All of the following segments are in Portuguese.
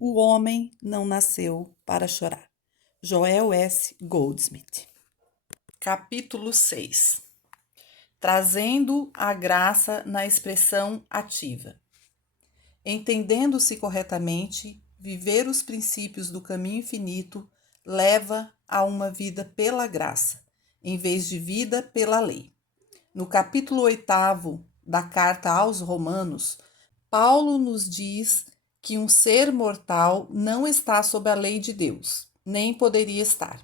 O homem não nasceu para chorar. Joel S. Goldsmith. Capítulo 6. Trazendo a graça na expressão ativa. Entendendo-se corretamente, viver os princípios do caminho infinito leva a uma vida pela graça, em vez de vida pela lei. No capítulo 8 da carta aos Romanos, Paulo nos diz que um ser mortal não está sob a lei de Deus, nem poderia estar,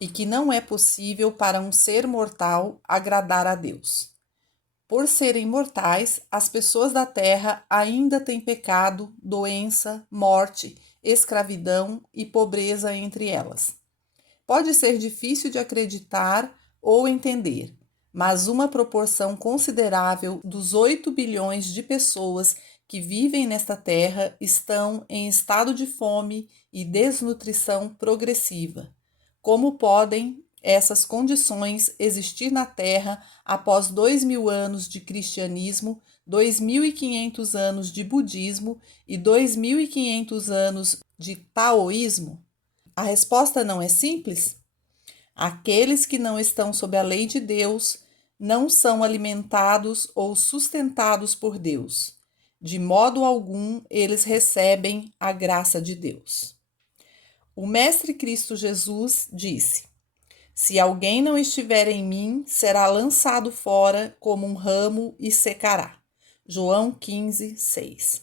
e que não é possível para um ser mortal agradar a Deus. Por serem mortais, as pessoas da terra ainda têm pecado, doença, morte, escravidão e pobreza entre elas. Pode ser difícil de acreditar ou entender, mas uma proporção considerável dos 8 bilhões de pessoas que vivem nesta terra estão em estado de fome e desnutrição progressiva. Como podem essas condições existir na Terra após 2.000 anos de cristianismo, 2.500 anos de budismo e 2.500 anos de taoísmo? A resposta não é simples? Aqueles que não estão sob a lei de Deus não são alimentados ou sustentados por Deus. De modo algum, eles recebem a graça de Deus. O Mestre Cristo Jesus disse: se alguém não estiver em mim, será lançado fora como um ramo e secará. João 15, 6.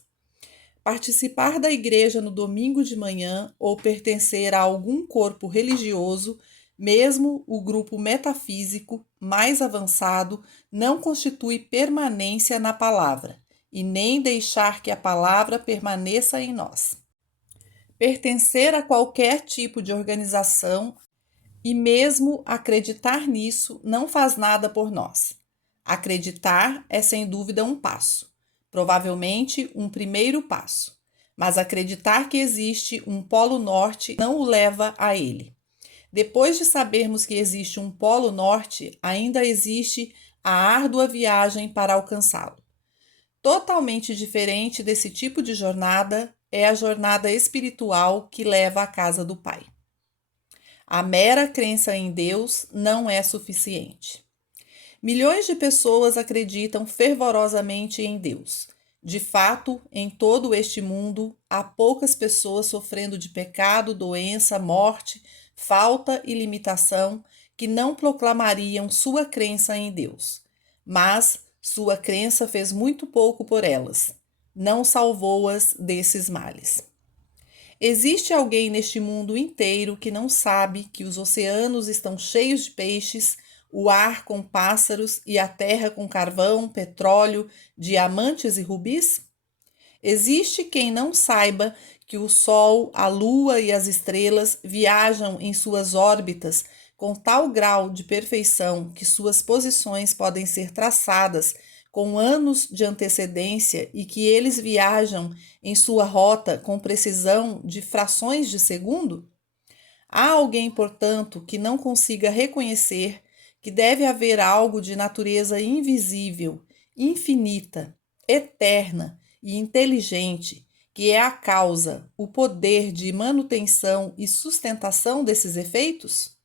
Participar da igreja no domingo de manhã ou pertencer a algum corpo religioso, mesmo o grupo metafísico mais avançado, não constitui permanência na palavra, e nem deixar que a palavra permaneça em nós. Pertencer a qualquer tipo de organização e mesmo acreditar nisso não faz nada por nós. Acreditar é sem dúvida um passo, provavelmente um primeiro passo, mas acreditar que existe um Polo Norte não o leva a ele. Depois de sabermos que existe um Polo Norte, ainda existe a árdua viagem para alcançá-lo. Totalmente diferente desse tipo de jornada é a jornada espiritual que leva à casa do Pai. A mera crença em Deus não é suficiente. Milhões de pessoas acreditam fervorosamente em Deus. De fato, em todo este mundo, há poucas pessoas sofrendo de pecado, doença, morte, falta e limitação que não proclamariam sua crença em Deus. Mas sua crença fez muito pouco por elas. Não salvou-as desses males. Existe alguém neste mundo inteiro que não sabe que os oceanos estão cheios de peixes, o ar com pássaros e a terra com carvão, petróleo, diamantes e rubis? Existe quem não saiba que o Sol, a Lua e as estrelas viajam em suas órbitas com tal grau de perfeição que suas posições podem ser traçadas com anos de antecedência e que eles viajam em sua rota com precisão de frações de segundo? Há alguém, portanto, que não consiga reconhecer que deve haver algo de natureza invisível, infinita, eterna e inteligente, que é a causa, o poder de manutenção e sustentação desses efeitos?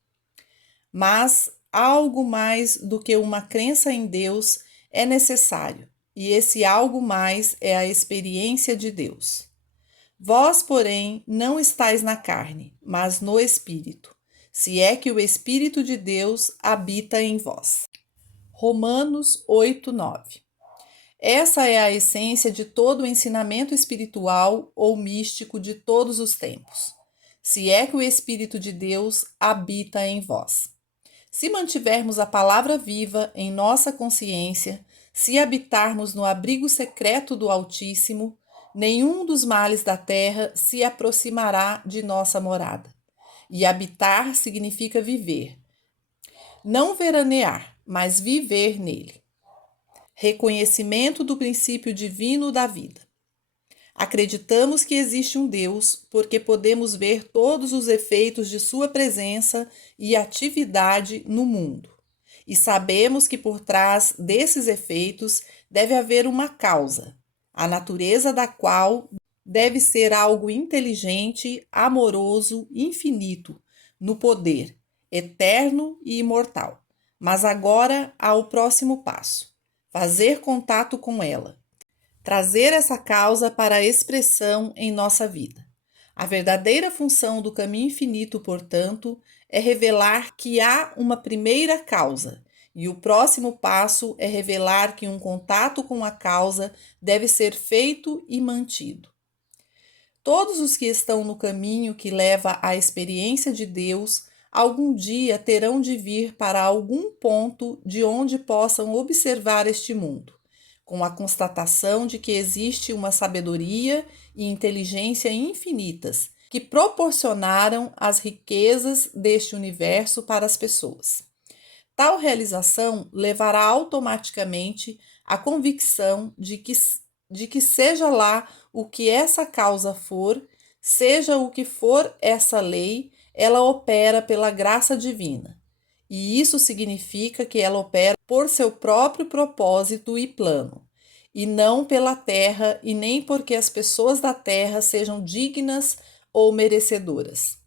Mas algo mais do que uma crença em Deus é necessário, e esse algo mais é a experiência de Deus. Vós, porém, não estáis na carne, mas no Espírito, se é que o Espírito de Deus habita em vós. Romanos 8, 9. Essa é a essência de todo o ensinamento espiritual ou místico de todos os tempos. Se é que o Espírito de Deus habita em vós. Se mantivermos a palavra viva em nossa consciência, se habitarmos no abrigo secreto do Altíssimo, nenhum dos males da terra se aproximará de nossa morada. E habitar significa viver. Não veranear, mas viver nele. Reconhecimento do princípio divino da vida. Acreditamos que existe um Deus porque podemos ver todos os efeitos de sua presença e atividade no mundo. E sabemos que por trás desses efeitos deve haver uma causa, a natureza da qual deve ser algo inteligente, amoroso, infinito, no poder, eterno e imortal. Mas agora há o próximo passo: fazer contato com ela, trazer essa causa para a expressão em nossa vida. A verdadeira função do caminho infinito, portanto, é revelar que há uma primeira causa, e o próximo passo é revelar que um contato com a causa deve ser feito e mantido. Todos os que estão no caminho que leva à experiência de Deus, algum dia terão de vir para algum ponto de onde possam observar este mundo, com a constatação de que existe uma sabedoria e inteligência infinitas que proporcionaram as riquezas deste universo para as pessoas. Tal realização levará automaticamente à convicção de que seja lá o que essa causa for, seja o que for essa lei, ela opera pela graça divina. E isso significa que ela opera por seu próprio propósito e plano, e não pela terra e nem porque as pessoas da terra sejam dignas ou merecedoras.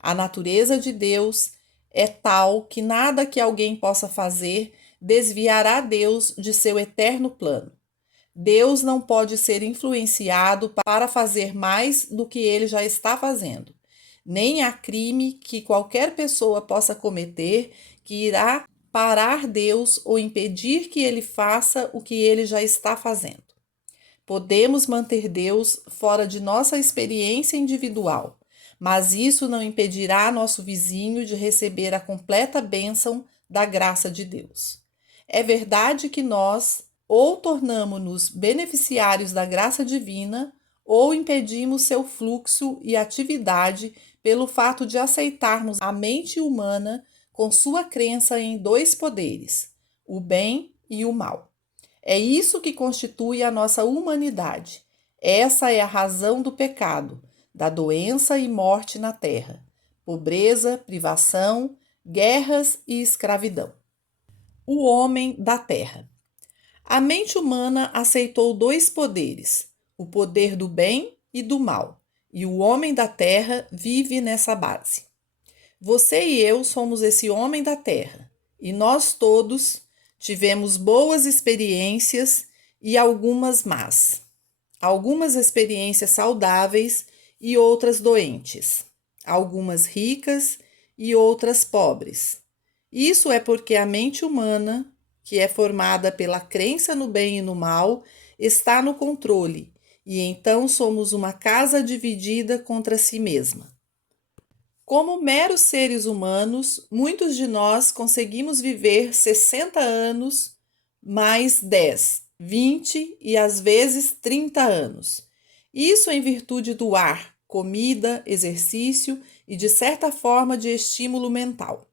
A natureza de Deus é tal que nada que alguém possa fazer desviará Deus de seu eterno plano. Deus não pode ser influenciado para fazer mais do que ele já está fazendo. Nem há crime que qualquer pessoa possa cometer que irá parar Deus ou impedir que ele faça o que ele já está fazendo. Podemos manter Deus fora de nossa experiência individual, mas isso não impedirá nosso vizinho de receber a completa bênção da graça de Deus. É verdade que nós ou tornamo-nos beneficiários da graça divina ou impedimos seu fluxo e atividade pelo fato de aceitarmos a mente humana com sua crença em dois poderes, o bem e o mal. É isso que constitui a nossa humanidade. Essa é a razão do pecado, da doença e morte na terra, pobreza, privação, guerras e escravidão. O homem da terra. A mente humana aceitou dois poderes, o poder do bem e do mal, e o homem da terra vive nessa base. Você e eu somos esse homem da terra, e nós todos tivemos boas experiências e algumas más. Algumas experiências saudáveis e outras doentes. Algumas ricas e outras pobres. Isso é porque a mente humana, que é formada pela crença no bem e no mal, está no controle, e então somos uma casa dividida contra si mesma. Como meros seres humanos, muitos de nós conseguimos viver 60 anos, mais 10, 20 e às vezes 30 anos. Isso em virtude do ar, comida, exercício e, de certa forma, de estímulo mental.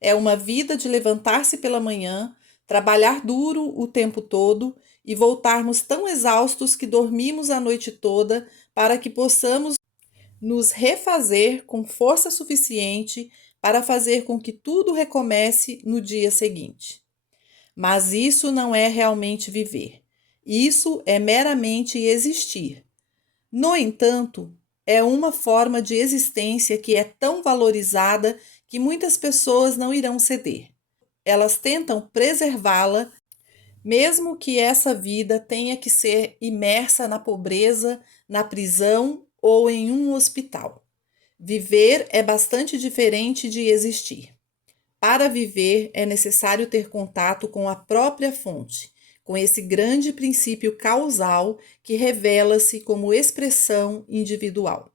É uma vida de levantar-se pela manhã, trabalhar duro o tempo todo e voltarmos tão exaustos que dormimos a noite toda para que possamos nos refazer com força suficiente para fazer com que tudo recomece no dia seguinte. Mas isso não é realmente viver. Isso é meramente existir. No entanto, é uma forma de existência que é tão valorizada que muitas pessoas não irão ceder. Elas tentam preservá-la, mesmo que essa vida tenha que ser imersa na pobreza, na prisão ou em um hospital. Viver é bastante diferente de existir. Para viver é necessário ter contato com a própria fonte, com esse grande princípio causal que revela-se como expressão individual.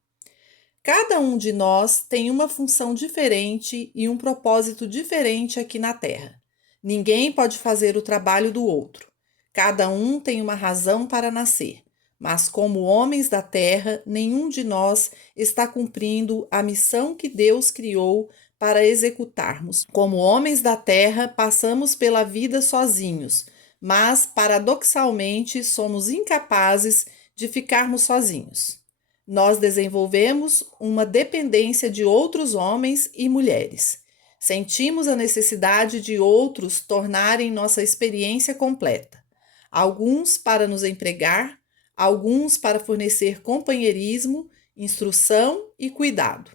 Cada um de nós tem uma função diferente e um propósito diferente aqui na Terra. Ninguém pode fazer o trabalho do outro. Cada um tem uma razão para nascer. Mas, como homens da terra, nenhum de nós está cumprindo a missão que Deus criou para executarmos. Como homens da terra, passamos pela vida sozinhos, mas, paradoxalmente, somos incapazes de ficarmos sozinhos. Nós desenvolvemos uma dependência de outros homens e mulheres. Sentimos a necessidade de outros tornarem nossa experiência completa. Alguns para nos empregar, alguns para fornecer companheirismo, instrução e cuidado.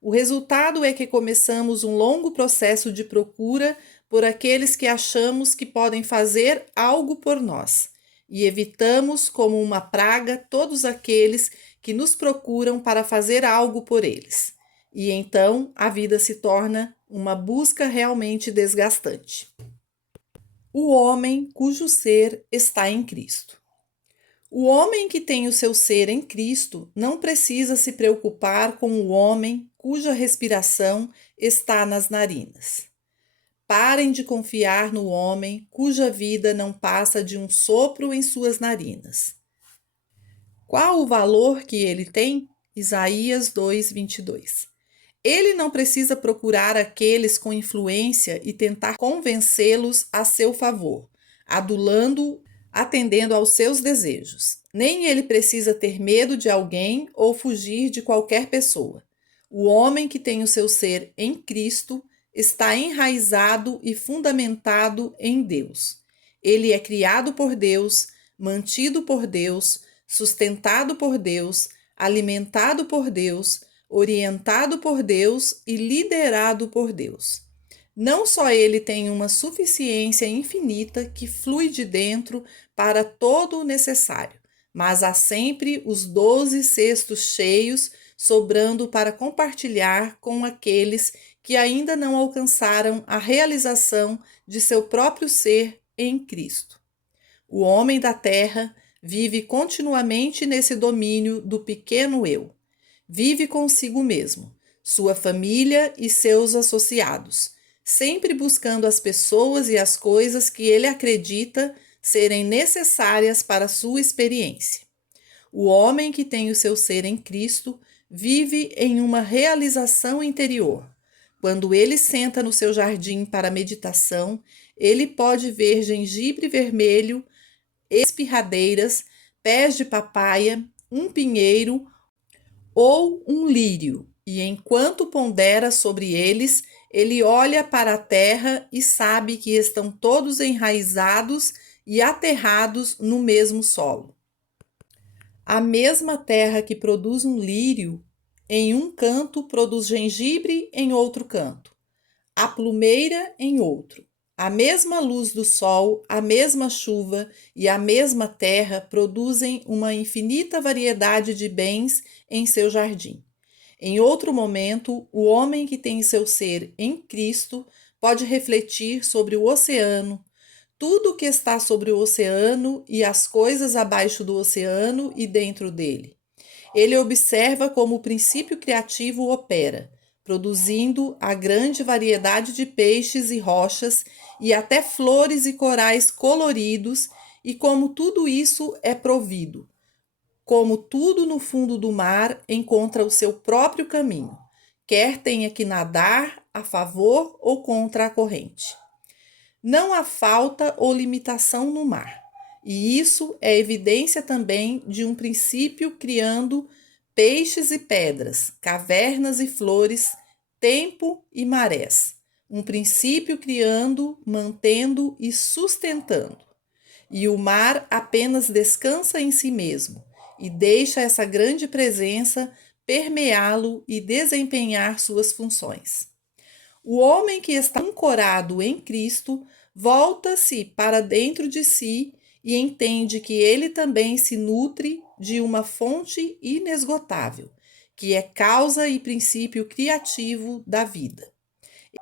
O resultado é que começamos um longo processo de procura por aqueles que achamos que podem fazer algo por nós, e evitamos como uma praga todos aqueles que nos procuram para fazer algo por eles. E então a vida se torna uma busca realmente desgastante. O homem cujo ser está em Cristo. O homem que tem o seu ser em Cristo não precisa se preocupar com o homem cuja respiração está nas narinas. Parem de confiar no homem cuja vida não passa de um sopro em suas narinas. Qual o valor que ele tem? Isaías 2:22. Ele não precisa procurar aqueles com influência e tentar convencê-los a seu favor, adulando, atendendo aos seus desejos. Nem ele precisa ter medo de alguém ou fugir de qualquer pessoa. O homem que tem o seu ser em Cristo está enraizado e fundamentado em Deus. Ele é criado por Deus, mantido por Deus, sustentado por Deus, alimentado por Deus, orientado por Deus e liderado por Deus. Não só ele tem uma suficiência infinita que flui de dentro para todo o necessário, mas há sempre os 12 cestos cheios sobrando para compartilhar com aqueles que ainda não alcançaram a realização de seu próprio ser em Cristo. O homem da terra vive continuamente nesse domínio do pequeno eu. Vive consigo mesmo, sua família e seus associados, sempre buscando as pessoas e as coisas que ele acredita serem necessárias para sua experiência. O homem que tem o seu ser em Cristo vive em uma realização interior. Quando ele senta no seu jardim para meditação, ele pode ver gengibre vermelho, espirradeiras, pés de papaya, um pinheiro ou um lírio, e enquanto pondera sobre eles, ele olha para a terra e sabe que estão todos enraizados e aterrados no mesmo solo. A mesma terra que produz um lírio, em um canto produz gengibre em outro canto, a plumeira em outro. A mesma luz do sol, a mesma chuva e a mesma terra produzem uma infinita variedade de bens em seu jardim. Em outro momento, o homem que tem seu ser em Cristo pode refletir sobre o oceano, tudo o que está sobre o oceano e as coisas abaixo do oceano e dentro dele. Ele observa como o princípio criativo opera, produzindo a grande variedade de peixes e rochas e até flores e corais coloridos, e como tudo isso é provido. Como tudo no fundo do mar encontra o seu próprio caminho, quer tenha que nadar a favor ou contra a corrente. Não há falta ou limitação no mar, e isso é evidência também de um princípio criando peixes e pedras, cavernas e flores, tempo e marés. Um princípio criando, mantendo e sustentando. E o mar apenas descansa em si mesmo e deixa essa grande presença permeá-lo e desempenhar suas funções. O homem que está ancorado em Cristo volta-se para dentro de si e entende que ele também se nutre de uma fonte inesgotável, que é causa e princípio criativo da vida.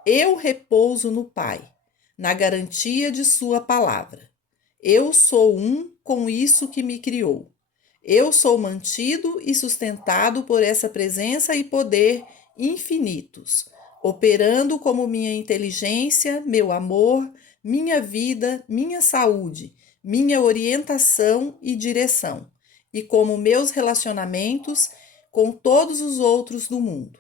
Eu repouso no Pai, na garantia de sua palavra. Eu sou um com isso que me criou. Eu sou mantido e sustentado por essa presença e poder infinitos, operando como minha inteligência, meu amor, minha vida, minha saúde, minha orientação e direção, e como meus relacionamentos com todos os outros do mundo.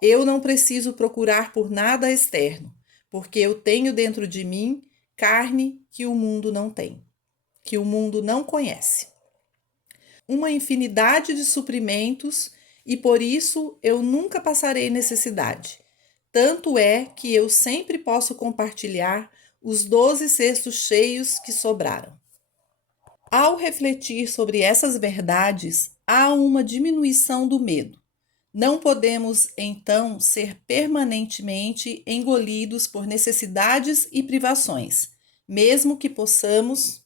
Eu não preciso procurar por nada externo, porque eu tenho dentro de mim carne que o mundo não tem, que o mundo não conhece. Uma infinidade de suprimentos e por isso eu nunca passarei necessidade. Tanto é que eu sempre posso compartilhar os 12 cestos cheios que sobraram. Ao refletir sobre essas verdades, há uma diminuição do medo. Não podemos, então, ser permanentemente engolidos por necessidades e privações, mesmo que possamos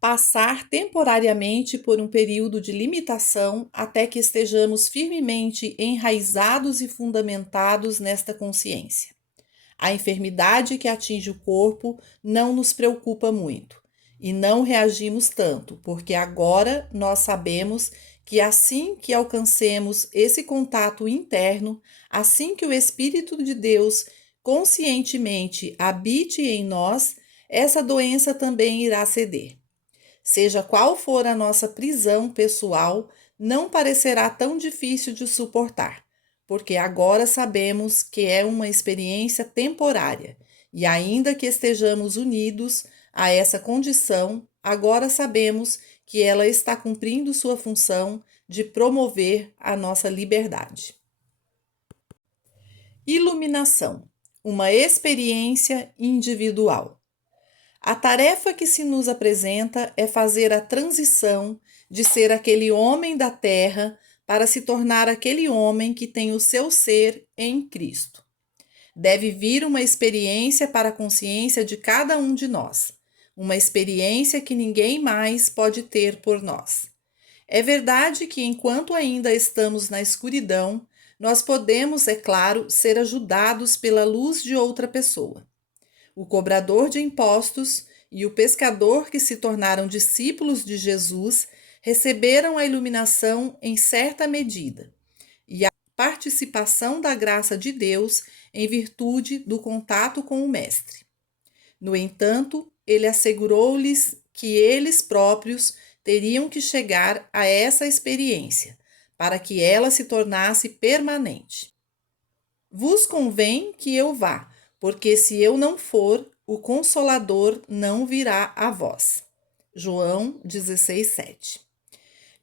passar temporariamente por um período de limitação até que estejamos firmemente enraizados e fundamentados nesta consciência. A enfermidade que atinge o corpo não nos preocupa muito e não reagimos tanto, porque agora nós sabemos que assim que alcancemos esse contato interno, assim que o Espírito de Deus conscientemente habite em nós, essa doença também irá ceder. Seja qual for a nossa prisão pessoal, não parecerá tão difícil de suportar, porque agora sabemos que é uma experiência temporária e, ainda que estejamos unidos a essa condição, agora sabemos que ela está cumprindo sua função de promover a nossa liberdade. Iluminação, uma experiência individual. A tarefa que se nos apresenta é fazer a transição de ser aquele homem da terra para se tornar aquele homem que tem o seu ser em Cristo. Deve vir uma experiência para a consciência de cada um de nós, uma experiência que ninguém mais pode ter por nós. É verdade que, enquanto ainda estamos na escuridão, nós podemos, é claro, ser ajudados pela luz de outra pessoa. O cobrador de impostos e o pescador que se tornaram discípulos de Jesus receberam a iluminação em certa medida e a participação da graça de Deus em virtude do contato com o Mestre. No entanto, ele assegurou-lhes que eles próprios teriam que chegar a essa experiência para que ela se tornasse permanente. Vos convém que eu vá, porque se eu não for, o Consolador não virá a vós. João 16:7.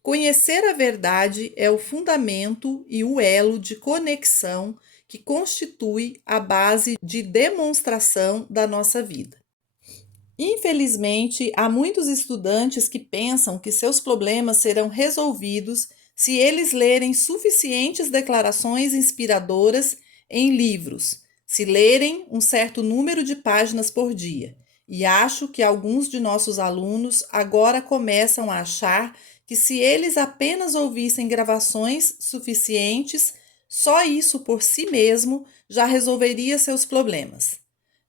Conhecer a verdade é o fundamento e o elo de conexão que constitui a base de demonstração da nossa vida. Infelizmente, há muitos estudantes que pensam que seus problemas serão resolvidos se eles lerem suficientes declarações inspiradoras em livros, se lerem um certo número de páginas por dia. E acho que alguns de nossos alunos agora começam a achar que se eles apenas ouvissem gravações suficientes, só isso por si mesmo já resolveria seus problemas.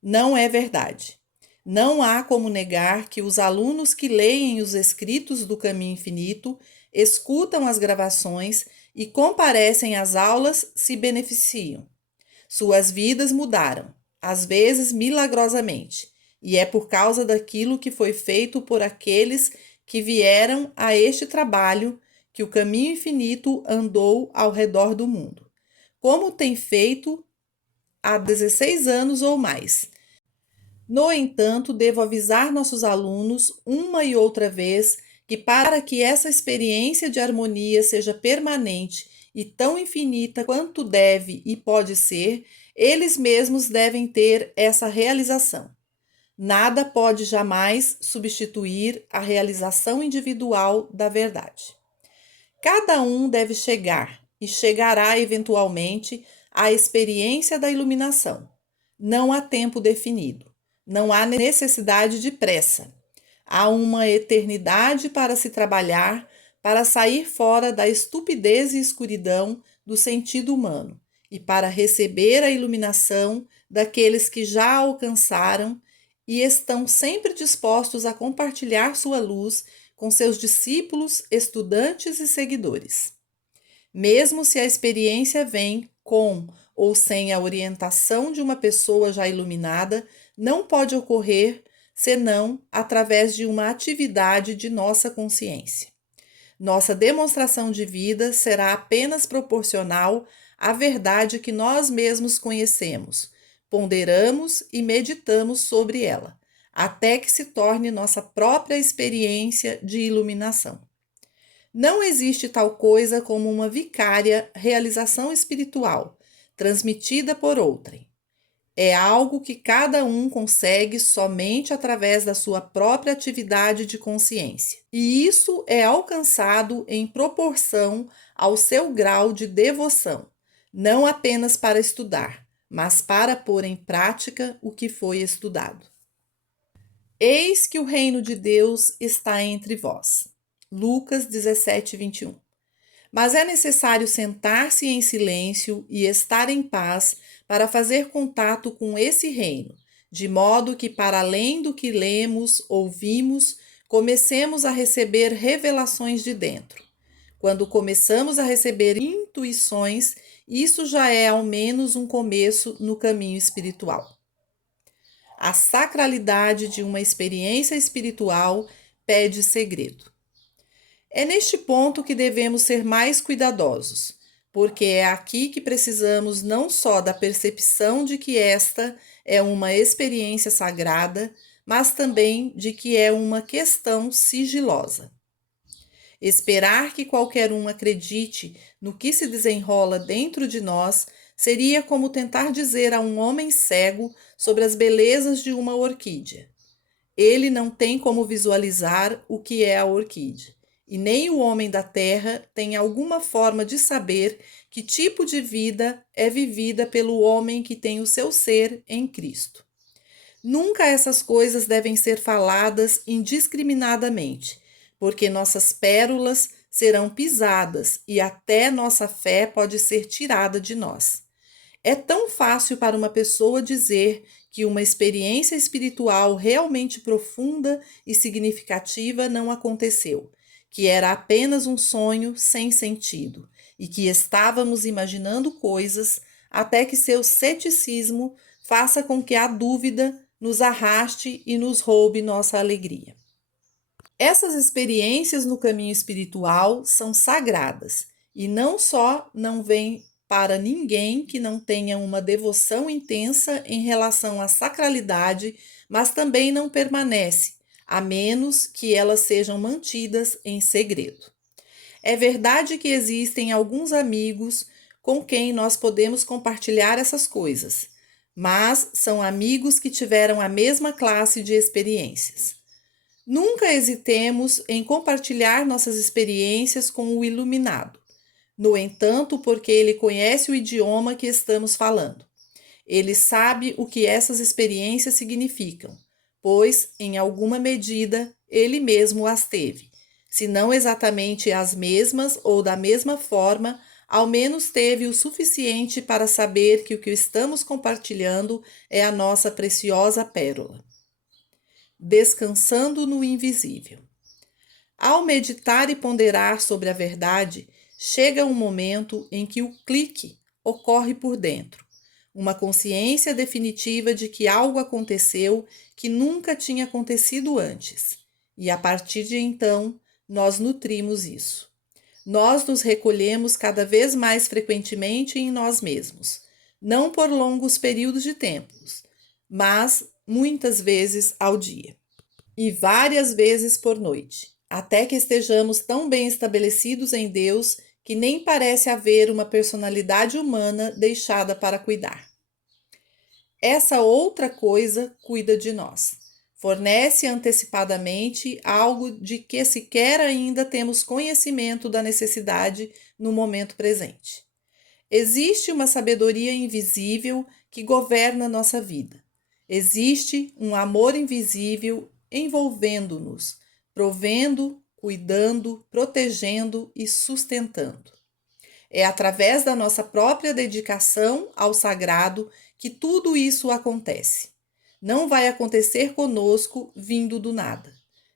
Não é verdade. Não há como negar que os alunos que leem os escritos do Caminho Infinito, escutam as gravações e comparecem às aulas se beneficiam. Suas vidas mudaram, às vezes milagrosamente, e é por causa daquilo que foi feito por aqueles que vieram a este trabalho que o Caminho Infinito andou ao redor do mundo, como tem feito há 16 anos ou mais. No entanto, devo avisar nossos alunos uma e outra vez que, para que essa experiência de harmonia seja permanente e tão infinita quanto deve e pode ser, eles mesmos devem ter essa realização. Nada pode jamais substituir a realização individual da verdade. Cada um deve chegar e chegará eventualmente à experiência da iluminação. Não há tempo definido. Não há necessidade de pressa. Há uma eternidade para se trabalhar, para sair fora da estupidez e escuridão do sentido humano e para receber a iluminação daqueles que já alcançaram e estão sempre dispostos a compartilhar sua luz com seus discípulos, estudantes e seguidores. Mesmo se a experiência vem com ou sem a orientação de uma pessoa já iluminada, não pode ocorrer senão através de uma atividade de nossa consciência. Nossa demonstração de vida será apenas proporcional à verdade que nós mesmos conhecemos, ponderamos e meditamos sobre ela, até que se torne nossa própria experiência de iluminação. Não existe tal coisa como uma vicária realização espiritual, transmitida por outrem. É algo que cada um consegue somente através da sua própria atividade de consciência. E isso é alcançado em proporção ao seu grau de devoção, não apenas para estudar, mas para pôr em prática o que foi estudado. Eis que o reino de Deus está entre vós. Lucas 17, 21. Mas é necessário sentar-se em silêncio e estar em paz para fazer contato com esse reino, de modo que, para além do que lemos, ouvimos, comecemos a receber revelações de dentro. Quando começamos a receber intuições, isso já é ao menos um começo no caminho espiritual. A sacralidade de uma experiência espiritual pede segredo. É neste ponto que devemos ser mais cuidadosos, porque é aqui que precisamos não só da percepção de que esta é uma experiência sagrada, mas também de que é uma questão sigilosa. Esperar que qualquer um acredite no que se desenrola dentro de nós seria como tentar dizer a um homem cego sobre as belezas de uma orquídea. Ele não tem como visualizar o que é a orquídea, e nem o homem da terra tem alguma forma de saber que tipo de vida é vivida pelo homem que tem o seu ser em Cristo. Nunca essas coisas devem ser faladas indiscriminadamente, porque nossas pérolas serão pisadas e até nossa fé pode ser tirada de nós. É tão fácil para uma pessoa dizer que uma experiência espiritual realmente profunda e significativa não aconteceu, que era apenas um sonho sem sentido e que estávamos imaginando coisas até que seu ceticismo faça com que a dúvida nos arraste e nos roube nossa alegria. Essas experiências no caminho espiritual são sagradas e não só não vêm para ninguém que não tenha uma devoção intensa em relação à sacralidade, mas também não permanece, a menos que elas sejam mantidas em segredo. É verdade que existem alguns amigos com quem nós podemos compartilhar essas coisas, mas são amigos que tiveram a mesma classe de experiências. Nunca hesitemos em compartilhar nossas experiências com o iluminado. No entanto, porque ele conhece o idioma que estamos falando. Ele sabe o que essas experiências significam, pois, em alguma medida, ele mesmo as teve. Se não exatamente as mesmas ou da mesma forma, ao menos teve o suficiente para saber que o que estamos compartilhando é a nossa preciosa pérola. Descansando no invisível. Ao meditar e ponderar sobre a verdade, chega um momento em que o clique ocorre por dentro, uma consciência definitiva de que algo aconteceu que nunca tinha acontecido antes, e a partir de então nós nutrimos isso. Nós nos recolhemos cada vez mais frequentemente em nós mesmos, não por longos períodos de tempo, mas muitas vezes ao dia, e várias vezes por noite, até que estejamos tão bem estabelecidos em Deus que nem parece haver uma personalidade humana deixada para cuidar. Essa outra coisa cuida de nós. Fornece antecipadamente algo de que sequer ainda temos conhecimento da necessidade no momento presente. Existe uma sabedoria invisível que governa nossa vida. Existe um amor invisível envolvendo-nos, provendo, cuidando, protegendo e sustentando. É através da nossa própria dedicação ao sagrado que tudo isso acontece. Não vai acontecer conosco vindo do nada.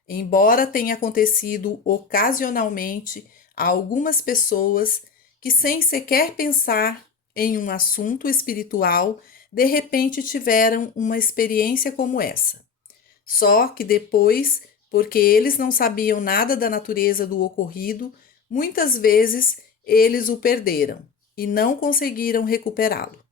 Embora tenha acontecido ocasionalmente a algumas pessoas que, sem sequer pensar em um assunto espiritual, de repente tiveram uma experiência como essa. Só que depois, porque eles não sabiam nada da natureza do ocorrido, muitas vezes eles o perderam e não conseguiram recuperá-lo.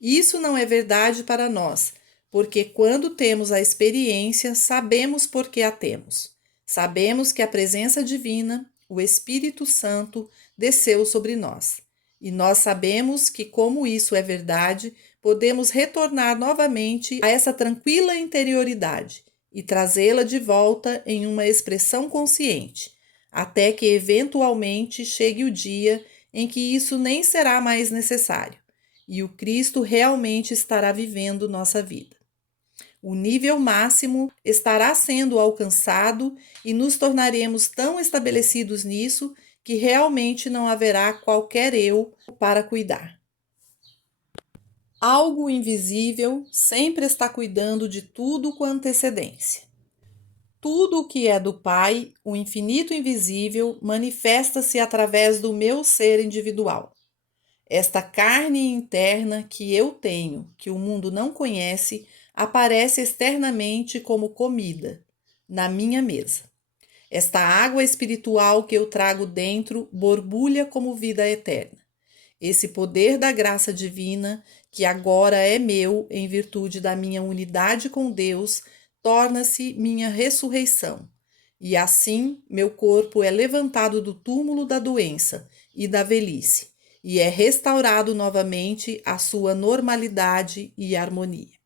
Isso não é verdade para nós, porque quando temos a experiência, sabemos por que a temos. Sabemos que a presença divina, o Espírito Santo, desceu sobre nós. E nós sabemos que, como isso é verdade, podemos retornar novamente a essa tranquila interioridade e trazê-la de volta em uma expressão consciente, até que eventualmente chegue o dia em que isso nem será mais necessário e o Cristo realmente estará vivendo nossa vida. O nível máximo estará sendo alcançado e nos tornaremos tão estabelecidos nisso que realmente não haverá qualquer eu para cuidar. Algo invisível sempre está cuidando de tudo com antecedência. Tudo o que é do Pai, o infinito invisível, manifesta-se através do meu ser individual. Esta carne interna que eu tenho, que o mundo não conhece, aparece externamente como comida, na minha mesa. Esta água espiritual que eu trago dentro borbulha como vida eterna. Esse poder da graça divina, que agora é meu em virtude da minha unidade com Deus, torna-se minha ressurreição. E assim, meu corpo é levantado do túmulo da doença e da velhice, e é restaurado novamente à sua normalidade e harmonia.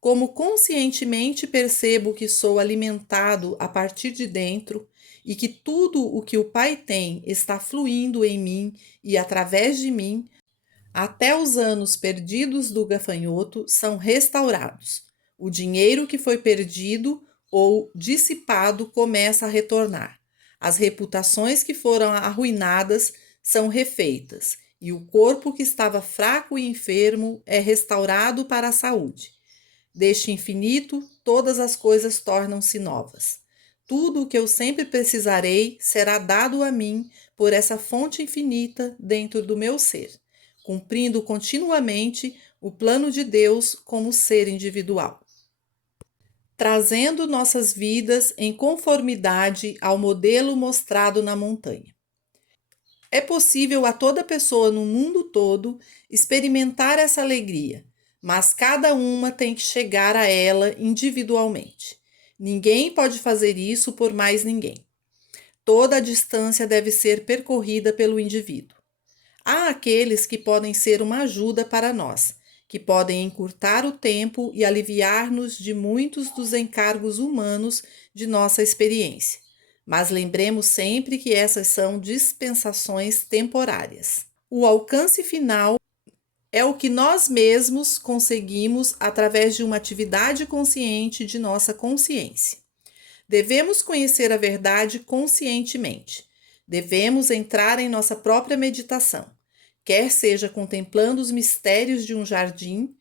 Como conscientemente percebo que sou alimentado a partir de dentro e que tudo o que o Pai tem está fluindo em mim e através de mim, até os anos perdidos do gafanhoto são restaurados. O dinheiro que foi perdido ou dissipado começa a retornar. As reputações que foram arruinadas são refeitas e o corpo que estava fraco e enfermo é restaurado para a saúde. Deste infinito, todas as coisas tornam-se novas. Tudo o que eu sempre precisarei será dado a mim por essa fonte infinita dentro do meu ser, cumprindo continuamente o plano de Deus como ser individual, trazendo nossas vidas em conformidade ao modelo mostrado na montanha. É possível a toda pessoa no mundo todo experimentar essa alegria, mas cada uma tem que chegar a ela individualmente. Ninguém pode fazer isso por mais ninguém. Toda a distância deve ser percorrida pelo indivíduo. Há aqueles que podem ser uma ajuda para nós, que podem encurtar o tempo e aliviar-nos de muitos dos encargos humanos de nossa experiência. Mas lembremos sempre que essas são dispensações temporárias. O alcance final é o que nós mesmos conseguimos através de uma atividade consciente de nossa consciência. Devemos conhecer a verdade conscientemente. Devemos entrar em nossa própria meditação, quer seja contemplando os mistérios de um jardim,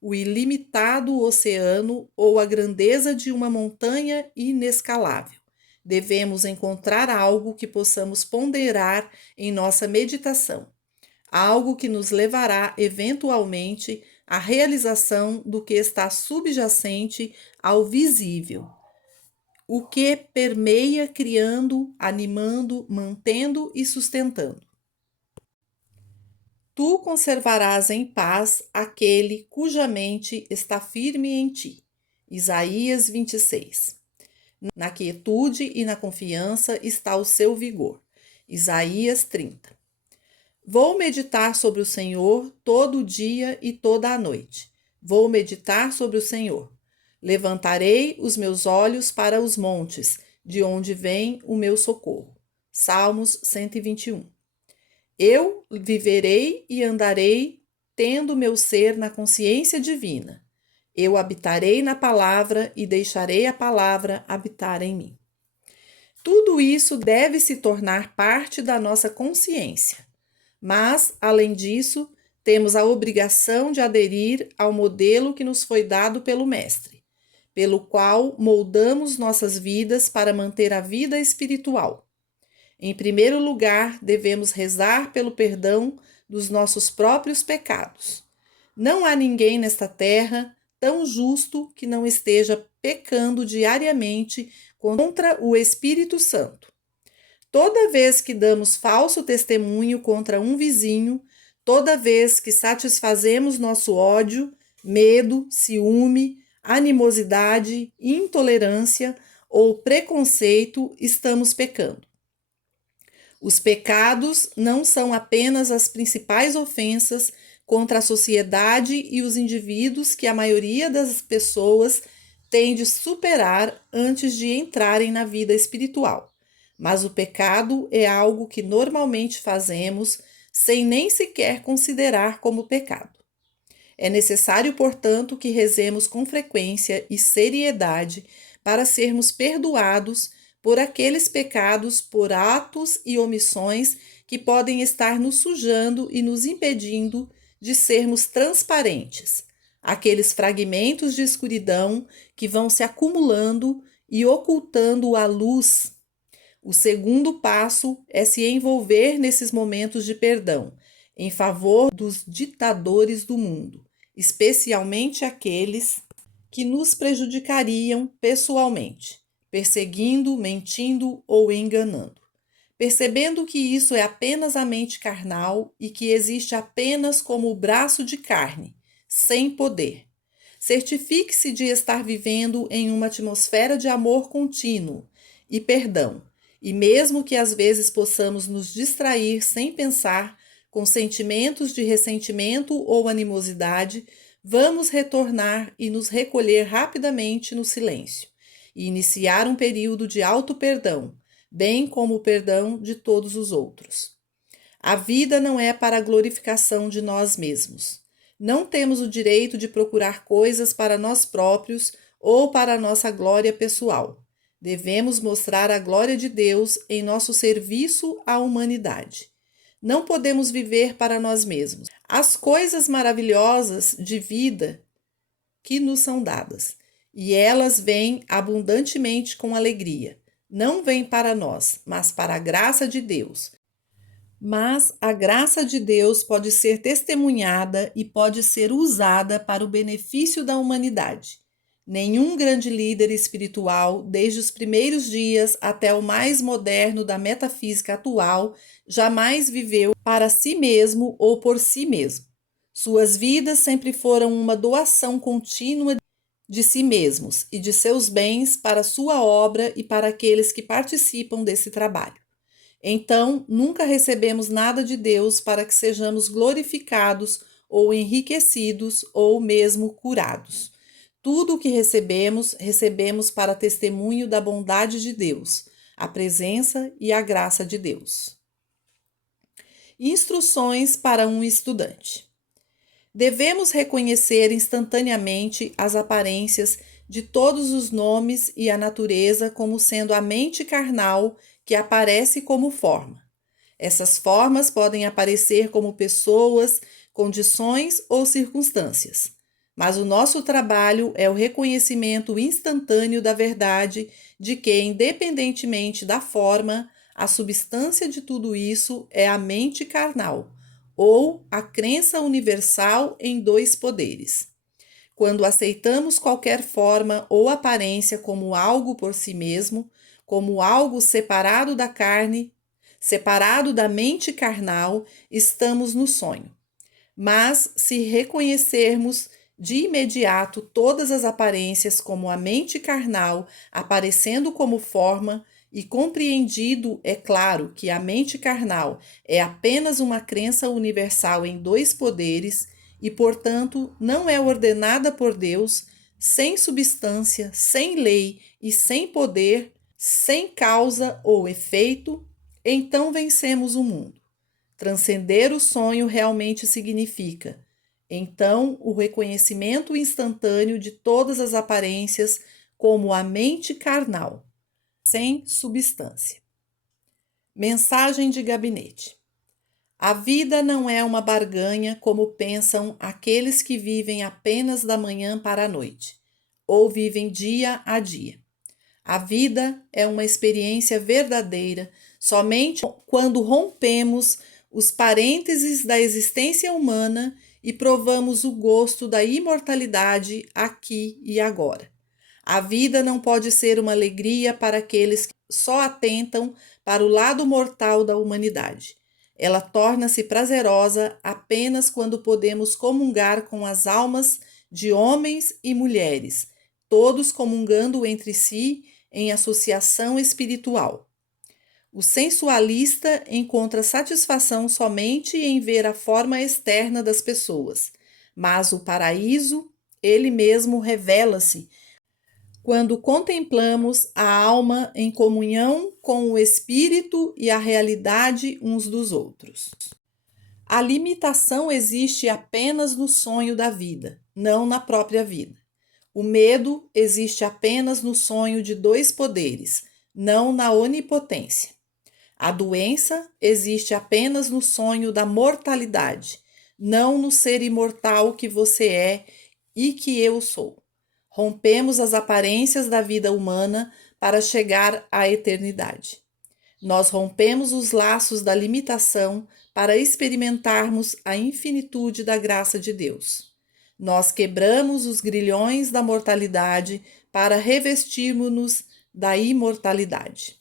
o ilimitado oceano ou a grandeza de uma montanha inescalável. Devemos encontrar algo que possamos ponderar em nossa meditação, algo que nos levará eventualmente à realização do que está subjacente ao visível, o que permeia criando, animando, mantendo e sustentando. Tu conservarás em paz aquele cuja mente está firme em ti. Isaías 26. Na quietude e na confiança está o seu vigor. Isaías 30. Vou meditar sobre o Senhor todo o dia e toda a noite. Vou meditar sobre o Senhor. Levantarei os meus olhos para os montes, de onde vem o meu socorro. Salmos 121. Eu viverei e andarei, tendo meu ser na consciência divina. Eu habitarei na palavra e deixarei a palavra habitar em mim. Tudo isso deve se tornar parte da nossa consciência. Mas, além disso, temos a obrigação de aderir ao modelo que nos foi dado pelo Mestre, pelo qual moldamos nossas vidas para manter a vida espiritual. Em primeiro lugar, devemos rezar pelo perdão dos nossos próprios pecados. Não há ninguém nesta terra tão justo que não esteja pecando diariamente contra o Espírito Santo. Toda vez que damos falso testemunho contra um vizinho, toda vez que satisfazemos nosso ódio, medo, ciúme, animosidade, intolerância ou preconceito, estamos pecando. Os pecados não são apenas as principais ofensas contra a sociedade e os indivíduos que a maioria das pessoas tem de superar antes de entrarem na vida espiritual. Mas o pecado é algo que normalmente fazemos sem nem sequer considerar como pecado. É necessário, portanto, que rezemos com frequência e seriedade para sermos perdoados por aqueles pecados, por atos e omissões que podem estar nos sujando e nos impedindo de sermos transparentes, aqueles fragmentos de escuridão que vão se acumulando e ocultando a luz. O segundo passo é se envolver nesses momentos de perdão, em favor dos ditadores do mundo, especialmente aqueles que nos prejudicariam pessoalmente, perseguindo, mentindo ou enganando. Percebendo que isso é apenas a mente carnal e que existe apenas como o braço de carne, sem poder. Certifique-se de estar vivendo em uma atmosfera de amor contínuo e perdão, e mesmo que às vezes possamos nos distrair sem pensar, com sentimentos de ressentimento ou animosidade, vamos retornar e nos recolher rapidamente no silêncio e iniciar um período de auto-perdão, bem como o perdão de todos os outros. A vida não é para a glorificação de nós mesmos. Não temos o direito de procurar coisas para nós próprios ou para a nossa glória pessoal. Devemos mostrar a glória de Deus em nosso serviço à humanidade. Não podemos viver para nós mesmos. As coisas maravilhosas de vida que nos são dadas, e elas vêm abundantemente com alegria. Não vêm para nós, mas para a graça de Deus. Mas a graça de Deus pode ser testemunhada e pode ser usada para o benefício da humanidade. Nenhum grande líder espiritual, desde os primeiros dias até o mais moderno da metafísica atual, jamais viveu para si mesmo ou por si mesmo. Suas vidas sempre foram uma doação contínua de si mesmos e de seus bens para sua obra e para aqueles que participam desse trabalho. Então, nunca recebemos nada de Deus para que sejamos glorificados ou enriquecidos ou mesmo curados. Tudo o que recebemos, recebemos para testemunho da bondade de Deus, a presença e a graça de Deus. Instruções para um estudante. Devemos reconhecer instantaneamente as aparências de todos os nomes e a natureza como sendo a mente carnal que aparece como forma. Essas formas podem aparecer como pessoas, condições ou circunstâncias. Mas o nosso trabalho é o reconhecimento instantâneo da verdade de que, independentemente da forma, a substância de tudo isso é a mente carnal, ou a crença universal em dois poderes. Quando aceitamos qualquer forma ou aparência como algo por si mesmo, como algo separado da carne, separado da mente carnal, estamos no sonho. Mas se reconhecermos de imediato todas as aparências como a mente carnal aparecendo como forma, e compreendido, é claro, que a mente carnal é apenas uma crença universal em dois poderes e, portanto, não é ordenada por Deus, sem substância, sem lei e sem poder, sem causa ou efeito, então vencemos o mundo. Transcender o sonho realmente significa, então, o reconhecimento instantâneo de todas as aparências como a mente carnal, sem substância. Mensagem de gabinete. A vida não é uma barganha como pensam aqueles que vivem apenas da manhã para a noite, ou vivem dia a dia. A vida é uma experiência verdadeira somente quando rompemos os parênteses da existência humana e provamos o gosto da imortalidade aqui e agora. A vida não pode ser uma alegria para aqueles que só atentam para o lado mortal da humanidade. Ela torna-se prazerosa apenas quando podemos comungar com as almas de homens e mulheres, todos comungando entre si em associação espiritual. O sensualista encontra satisfação somente em ver a forma externa das pessoas, mas o paraíso, ele mesmo revela-se quando contemplamos a alma em comunhão com o espírito e a realidade uns dos outros. A limitação existe apenas no sonho da vida, não na própria vida. O medo existe apenas no sonho de dois poderes, não na onipotência. A doença existe apenas no sonho da mortalidade, não no ser imortal que você é e que eu sou. Rompemos as aparências da vida humana para chegar à eternidade. Nós rompemos os laços da limitação para experimentarmos a infinitude da graça de Deus. Nós quebramos os grilhões da mortalidade para revestirmos-nos da imortalidade.